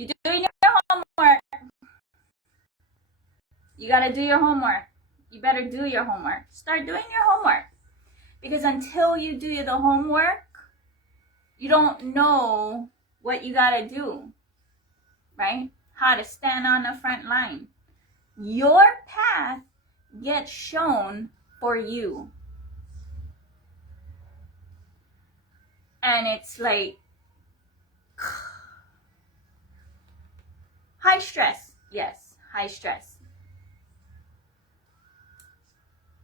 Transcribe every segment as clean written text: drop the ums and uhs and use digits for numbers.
You're doing your homework. You gotta do your homework. You better do your homework. Start doing your homework. Because until you do the homework, you don't know what you gotta do, right? How to stand on the front line. Your path gets shown for you. And it's like high stress. Yes, high stress.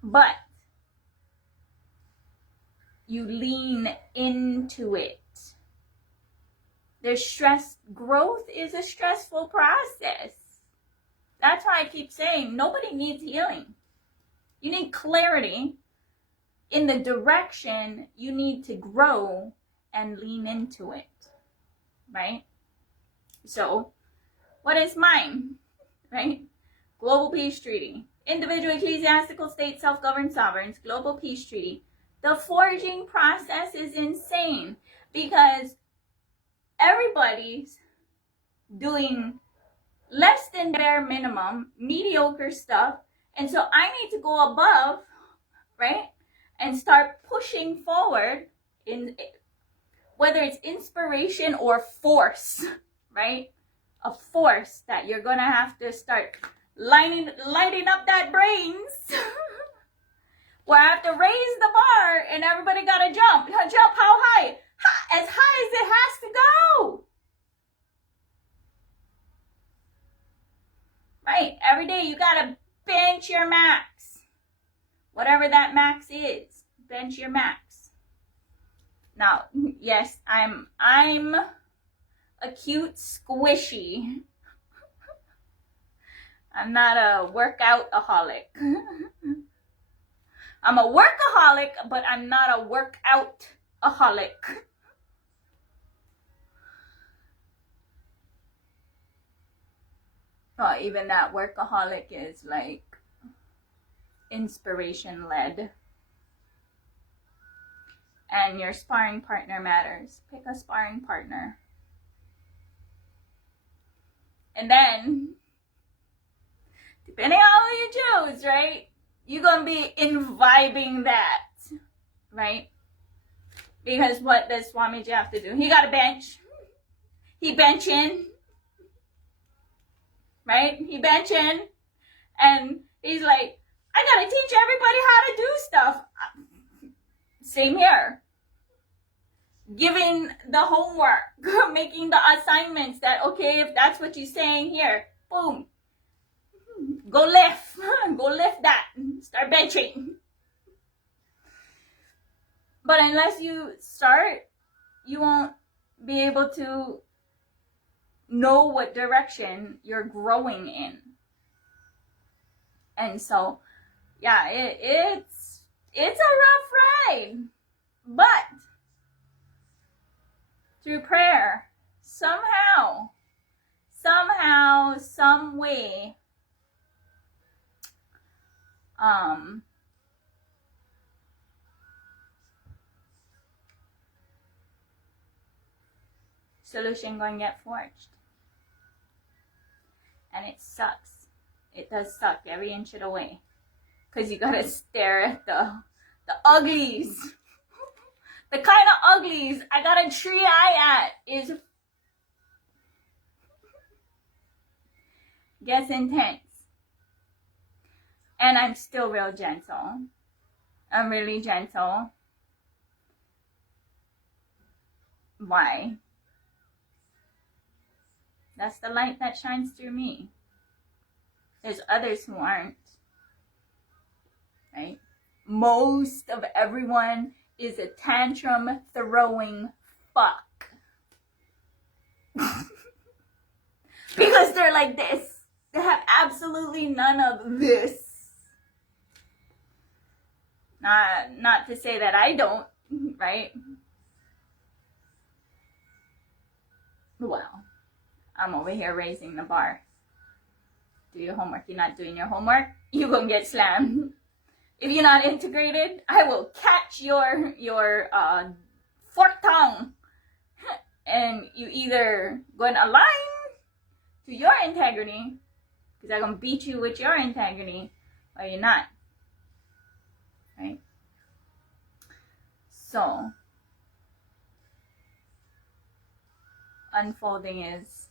But you lean into it. There's stress. Growth is a stressful process. That's why I keep saying nobody needs healing. You need clarity in the direction you need to grow and lean into it, right? So, what is mine, right? Global Peace Treaty. Individual, ecclesiastical, state, self-governed sovereigns, Global Peace Treaty. The forging process is insane because everybody's doing less than bare minimum, mediocre stuff. And so I need to go above, right? And start pushing forward in whether it's inspiration or force, right? A force that you're going to have to start lighting up that brains. Where I have to raise the bar and everybody got to jump. Jump how high? As high as it has to go. Right? Every day you got to bench your max. Whatever that max is. Bench your max. Now, yes, I'm a cute squishy. I'm not a workout-aholic. I'm a workaholic, but I'm not a workout-aholic. Well, even that workaholic is like inspiration-led. And your sparring partner matters. Pick a sparring partner. And then, depending on who you choose, right? You're going to be imbibing that, right? Because what does Swamiji have to do? He got a bench. He benching, right? He benching. And he's like, I got to teach everybody how to do stuff. Same here. Giving the homework, making the assignments that, okay, if that's what you're saying here, boom. Go lift that. Start benching. But unless you start, you won't be able to know what direction you're growing in. And so, yeah, it's a rough ride. But through prayer, somehow, some way, solution going to get forged. And it sucks. It does suck every inch of the way. Because you got to stare at the uglies. The kind of uglies I got a tree eye at is gets intense. And I'm still real gentle. I'm really gentle. Why? That's the light that shines through me. There's others who aren't. Right? Most of everyone is a tantrum throwing fuck. Because they're like this. They have absolutely none of this. Not to say that I don't, right? Well, I'm over here raising the bar. Do your homework. You're not doing your homework, you're gonna get slammed. If you're not integrated, I will catch your forked tongue. And you either gonna align to your integrity, because I'm going to beat you with your integrity, or you're not. Right? So, unfolding is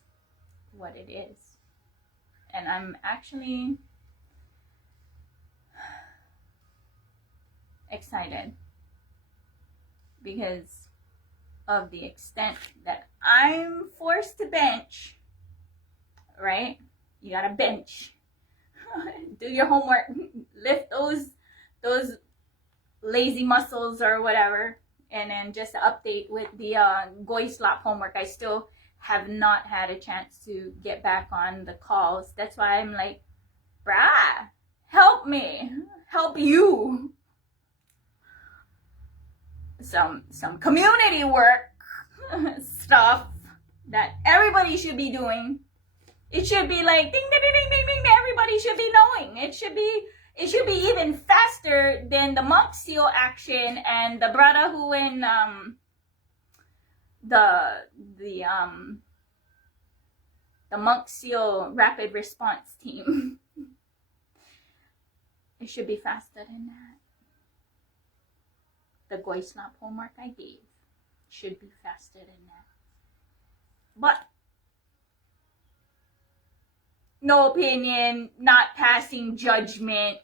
what it is. And I'm actually excited because of the extent that I'm forced to bench, right? You gotta bench. Do your homework. Lift those lazy muscles or whatever. And then just to update with the Goy Slop homework, I still have not had a chance to get back on the calls. That's why I'm like, brah, help me. Help you. Some community work stuff that everybody should be doing. It should be like ding ding ding ding ding. Everybody should be knowing. It should be even faster than the monk seal action and the brother who in the monk seal rapid response team. It should be faster than that. The Goy Slop homework I gave should be faster than that. But no opinion, not passing judgment.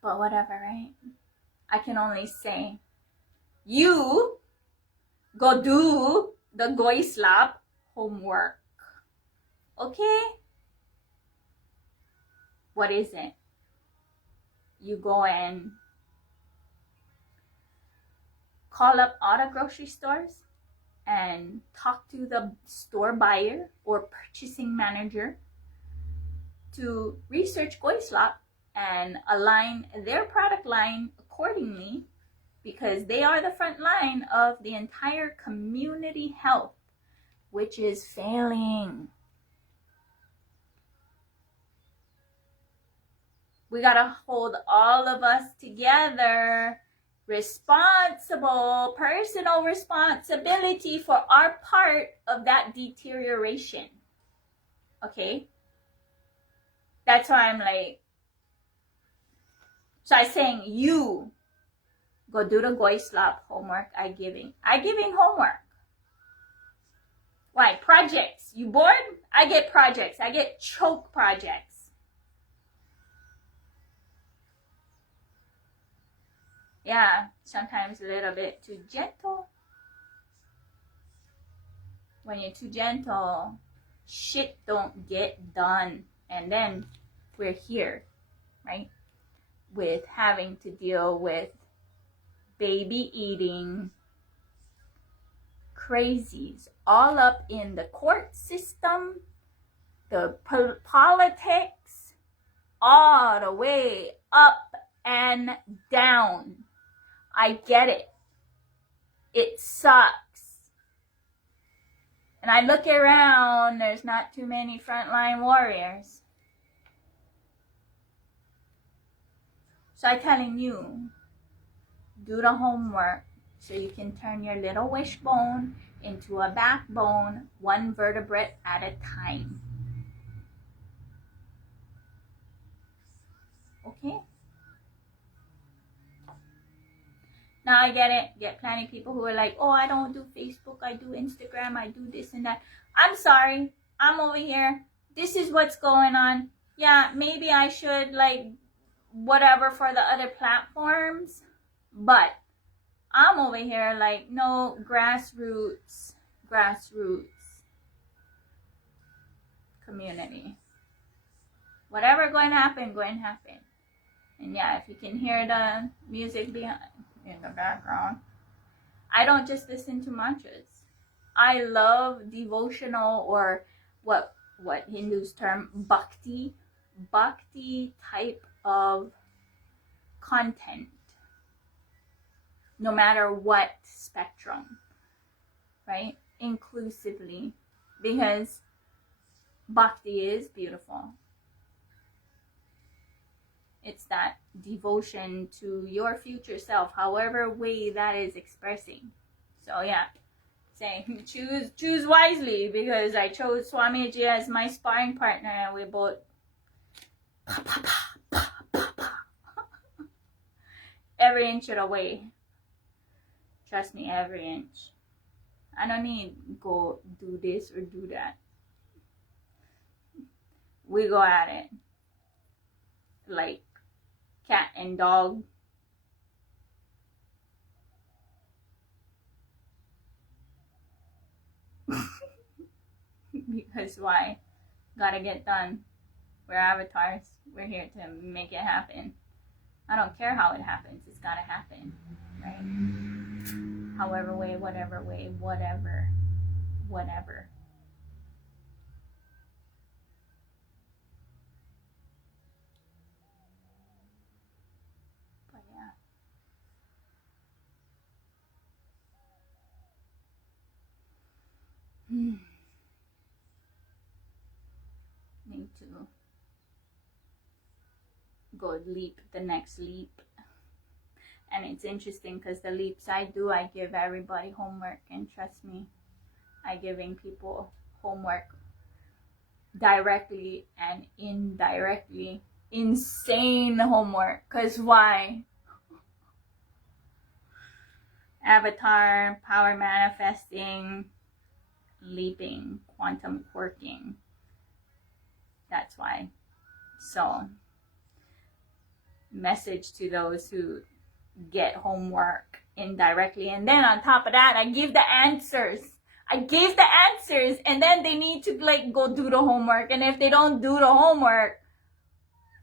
But whatever, right? I can only say, you go do the Goy Slop homework. Okay? What is it? You go and call up all the grocery stores and talk to the store buyer or purchasing manager to research Goy Slop and align their product line accordingly, because they are the front line of the entire community health, which is failing. We gotta hold all of us together, responsible, personal responsibility for our part of that deterioration. Okay? That's why I'm like, so I'm saying, you go do the Goy Slop homework I giving homework. Why? Projects. You bored? I get projects. I get choke projects. Yeah, sometimes a little bit too gentle. When you're too gentle, shit don't get done. And then we're here, right? With having to deal with baby eating crazies all up in the court system, the politics, all the way up and down. I get it. It sucks. And I look around, there's not too many frontline warriors. So I'm telling you, do the homework so you can turn your little wishbone into a backbone, one vertebrate at a time. Okay? Now I get it. Get plenty of people who are like, oh, I don't do Facebook, I do Instagram, I do this and that. I'm sorry. I'm over here. This is what's going on. Yeah, maybe I should like whatever for the other platforms, but I'm over here like, no, grassroots community. Whatever going to happen. And yeah, if you can hear the music in the background, I don't just listen to mantras. I love devotional, or what Hindus term bhakti type of content, no matter what spectrum, right? Inclusively, because bhakti is beautiful. It's that devotion to your future self, however way that is expressing. So yeah, saying choose wisely, because I chose Swamiji as my sparring partner and we both every inch of the way. Trust me, every inch. I don't need go do this or do that. We go at it like cat and dog. Because why? Gotta get done. We're avatars. We're here to make it happen. I don't care how it happens. It's gotta happen, right? However way, whatever way, whatever. But yeah. Need to go leap the next leap. And it's interesting because the leaps I do, I give everybody homework, and trust me, I giving people homework directly and indirectly. Insane homework. Because why? Avatar, power manifesting, leaping, quantum quirking. That's why. So, message to those who get homework indirectly. And then on top of that, I give the answers. And then they need to like go do the homework. And if they don't do the homework,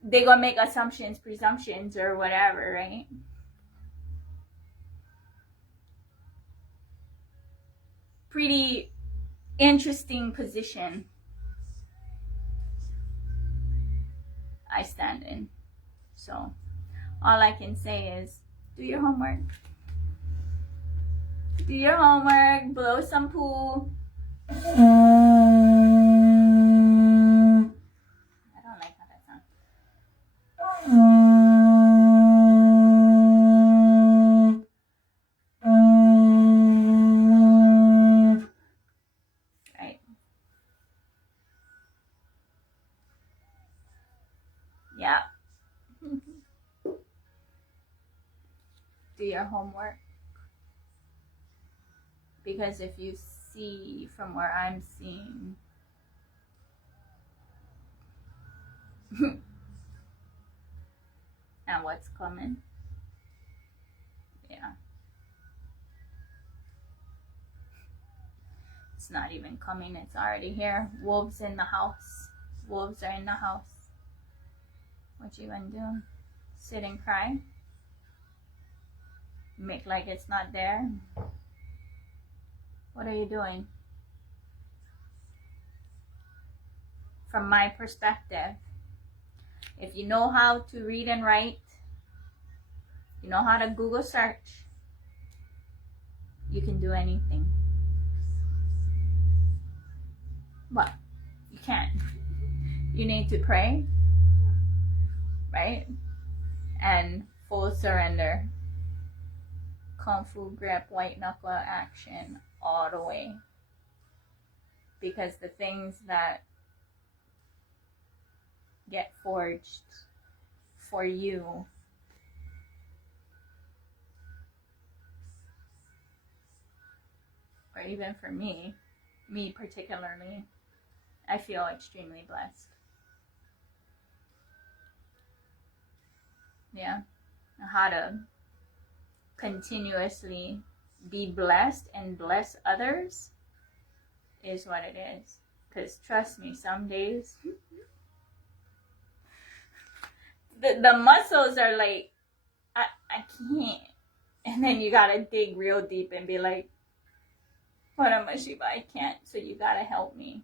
they gonna make assumptions, presumptions, or whatever, right? Pretty interesting position I stand in. So all I can say is do your homework. Do your homework, blow some poo. I don't like how that sounds. Right. Yeah. Do your homework. Because if you see from where I'm seeing, and what's coming, yeah, it's not even coming, it's already here. Wolves in the house. Wolves are in the house. What you gonna do? Sit and cry? Make like it's not there? What are you doing? From my perspective, if you know how to read and write, you know how to Google search, you can do anything. But you can't. You need to pray, right? And full surrender. Kung Fu grip, white knuckle action all the way. Because the things that get forged for you or even for me particularly, I feel extremely blessed. Yeah. How to continuously be blessed and bless others is what it is. Because trust me, some days the muscles are like, I can't. And then you gotta dig real deep and be like, Paramashiva, I can't, so you gotta help me.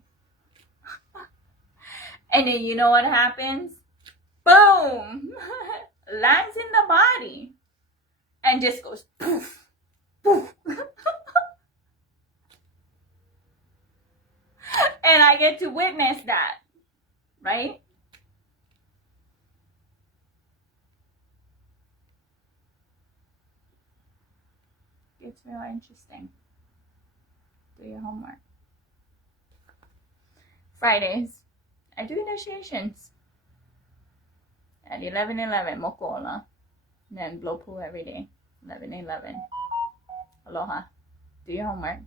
And then you know what happens? Boom! Lands in the body. And just goes poof, poof. And I get to witness that, right? gets real interesting. Do your homework. Fridays, I do initiations at 11:11 Mokola, and then blow pool every day 11:11. Aloha. Do your homework.